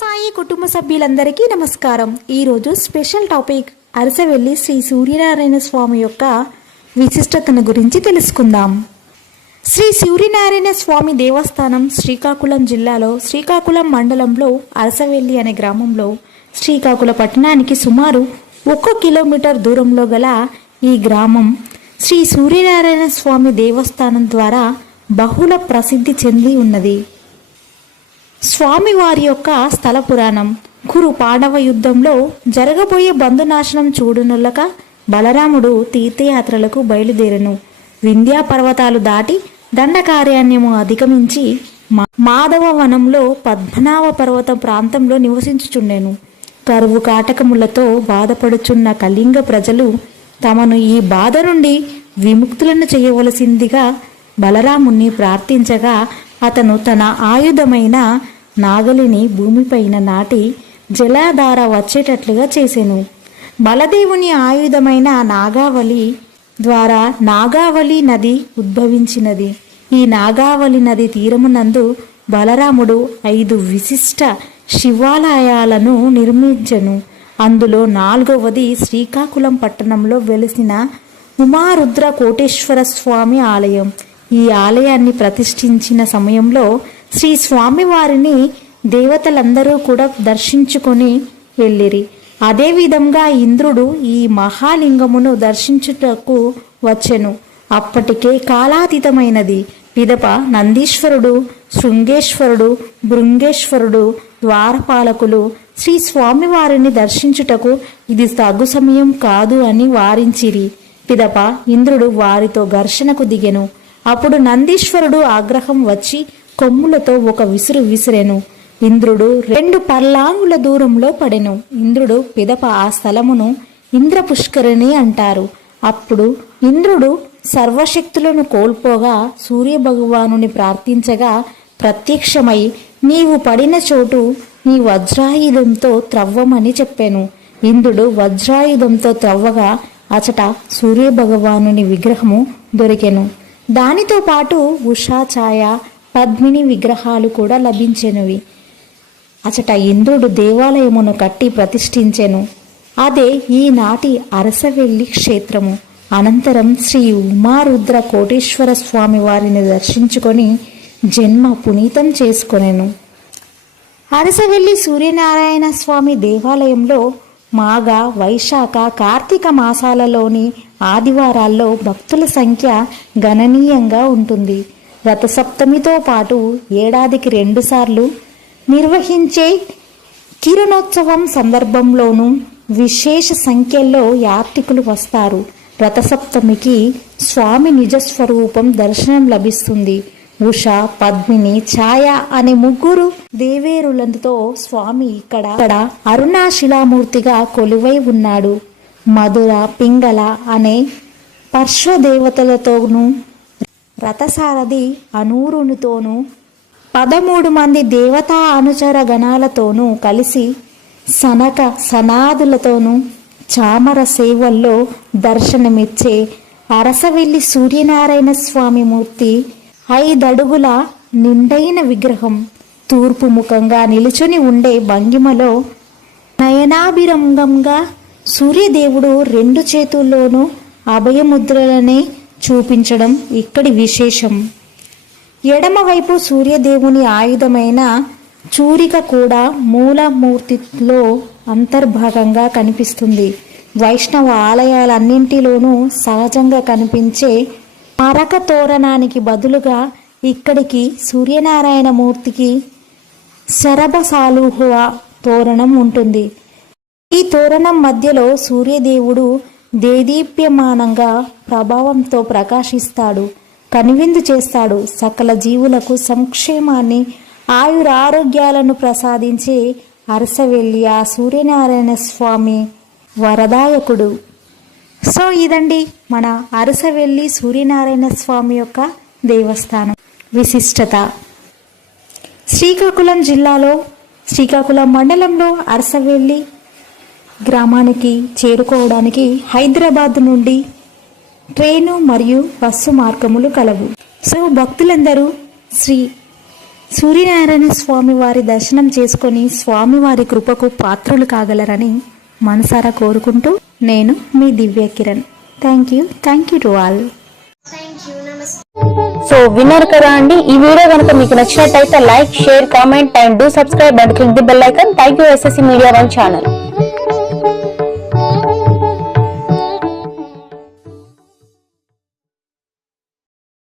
సాయి కుటుంబ సభ్యులందరికీ నమస్కారం. ఈరోజు స్పెషల్ టాపిక్ అరసవెల్లి శ్రీ సూర్యనారాయణ స్వామి యొక్క విశిష్టతను గురించి తెలుసుకుందాం. శ్రీ సూర్యనారాయణ స్వామి దేవస్థానం శ్రీకాకుళం జిల్లాలో శ్రీకాకుళం మండలంలో అరసవెల్లి అనే గ్రామంలో శ్రీకాకుళ పట్టణానికి సుమారు ఒక్క కిలోమీటర్ దూరంలో గల ఈ గ్రామం శ్రీ సూర్యనారాయణ స్వామి దేవస్థానం ద్వారా బహుళ ప్రసిద్ధి చెంది ఉన్నది. స్వామివారి యొక్క స్థల పురాణం. కురు పాండవ యుద్ధంలో జరగబోయే బంధునాశనం చూడునుల్లక బలరాముడు తీర్థయాత్రలకు బయలుదేరను. వింధ్యా పర్వతాలు దాటి దండకార్యాన్యము అధిగమించి మా- మాధవ వనంలో పద్మనాభ పర్వత ప్రాంతంలో నివసించుచుండెను. కరువు కాటకములతో బాధపడుచున్న కళింగ ప్రజలు తమను ఈ బాధ నుండి విముక్తులను చేయవలసిందిగా బలరాముణ్ణి ప్రార్థించగా అతను తన ఆయుధమైన నాగలిని భూమిపైన నాటి జలాధార వచ్చేటట్లుగా చేసెను. బలదేవుని ఆయుధమైన నాగావళి ద్వారా నాగావళి నది ఉద్భవించినది. ఈ నాగావళి నది తీరమునందు బలరాముడు ఐదు విశిష్ట శివాలయాలను నిర్మించెను. అందులో నాలుగవది శ్రీకాకుళం పట్టణంలో వెలిసిన ఉమారుద్ర కోటేశ్వర స్వామి ఆలయం. ఈ ఆలయాన్ని ప్రతిష్ఠించిన సమయంలో శ్రీ స్వామివారిని దేవతలందరూ కూడా దర్శించుకొని వెళ్ళిరి. అదేవిధంగా ఇంద్రుడు ఈ మహాలింగమును దర్శించుటకు వచ్చెను. అప్పటికే కాలాతీతమైనది. పిదప నందీశ్వరుడు శృంగేశ్వరుడు భృంగేశ్వరుడు ద్వారపాలకులు శ్రీ స్వామివారిని దర్శించుటకు ఇది తగు సమయం కాదు అని వారించిరి. పిదప ఇంద్రుడు వారితో ఘర్షణకు దిగెను. అప్పుడు నందీశ్వరుడు ఆగ్రహం వచ్చి కొమ్ములతో ఒక విసురు విసిరెను. ఇంద్రుడు రెండు పర్లాంగుల దూరంలో పడెను. ఇంద్రుడు పిదప ఆ స్థలమును ఇంద్ర పుష్కరిణి అంటారు. అప్పుడు ఇంద్రుడు సర్వశక్తులను కోల్పోగా సూర్యభగవానుని ప్రార్థించగా ప్రత్యక్షమై నీవు పడిన చోటు నీ వజ్రాయుధంతో త్రవ్వమని చెప్పాను. ఇంద్రుడు వజ్రాయుధంతో త్రవ్వగా అచట సూర్యభగవానుని విగ్రహము దొరికెను. దానితో పాటు ఉషా ఛాయ పద్మిని విగ్రహాలు కూడా లభించెనువి. అచట ఇంద్రుడు దేవాలయమును కట్టి ప్రతిష్ఠించెను. అదే ఈనాటి అరసవెల్లి క్షేత్రము. అనంతరం శ్రీ ఉమారుద్ర కోటేశ్వర స్వామి వారిని దర్శించుకొని జన్మ పునీతం చేసుకొనెను. అరసవెల్లి సూర్యనారాయణ స్వామి దేవాలయంలో మాఘ వైశాఖ కార్తీక మాసాలలోని ఆదివారాల్లో భక్తుల సంఖ్య గణనీయంగా ఉంటుంది. రథసప్తమితో పాటు ఏడాదికి రెండుసార్లు నిర్వహించే కిరణోత్సవం సందర్భంలోనూ విశేష సంఖ్యలో యాత్రికులు వస్తారు. రథసప్తమికి స్వామి నిజస్వరూపం దర్శనం లభిస్తుంది. ఉష పద్మిని ఛాయ అనే ముగ్గురు దేవేరులతో స్వామి ఇక్కడ అరుణాశిలామూర్తిగా కొలువై ఉన్నాడు. మధుర పింగళ అనే పర్శ్వదేవతలతోనూ రథసారథి అనూరునితోనూ పదమూడు మంది దేవతా అనుచర గణాలతోనూ కలిసి సనక సనాదులతోనూ చామర సేవల్లో దర్శనమిచ్చే అరసవెల్లి సూర్యనారాయణ స్వామి మూర్తి ఐదడుగుల నిండైన విగ్రహం తూర్పు ముఖంగా నిలుచుని ఉండే భంగిమలో నయనాభిరంగంగా సూర్యదేవుడు రెండు చేతుల్లోనూ అభయముద్రలనే చూపించడం ఇక్కడి విశేషం. ఎడమవైపు సూర్యదేవుని ఆయుధమైన చూరిక కూడా మూలమూర్తిలో అంతర్భాగంగా కనిపిస్తుంది. వైష్ణవ ఆలయాలన్నింటిలోనూ సహజంగా కనిపించే పరక తోరణానికి బదులుగా ఇక్కడికి సూర్యనారాయణ మూర్తికి శరభసాలుహువ తోరణం ఉంటుంది. ఈ తోరణం మధ్యలో సూర్యదేవుడు దేదీప్యమానంగా ప్రభావంతో ప్రకాశిస్తాడు కనువిందు చేస్తాడు సకల జీవులకు సంక్షేమాన్ని ఆయురారోగ్యాలను ప్రసాదించే అరసవెల్లి ఆ సూర్యనారాయణ స్వామి వరదాయకుడు. సో ఇదండి మన అరసవెల్లి సూర్యనారాయణ స్వామి యొక్క దేవస్థానం. విశిష్టత. శ్రీకాకుళం జిల్లాలో శ్రీకాకుళం మండలంలో అరసవెల్లి గ్రామానికి చేరుకోవడానికి హైదరాబాద్ నుండి ట్రైను మరియు బస్సు మార్గములు కలవు. సో భక్తులందరూ శ్రీ సూర్యనారాయణ స్వామి వారి దర్శనం చేసుకొని స్వామివారి కృపకు పాత్రులు కాగలరని మనసారా కోరుకుంటూ నేను మీ Divya Kiran thank you thank you to all so విన్నారు కదా అండి. ఈ వీడియో కనుక మీకు నచ్చినట్టయితే like share comment and do subscribe and click the bell icon thank you SSC media one channel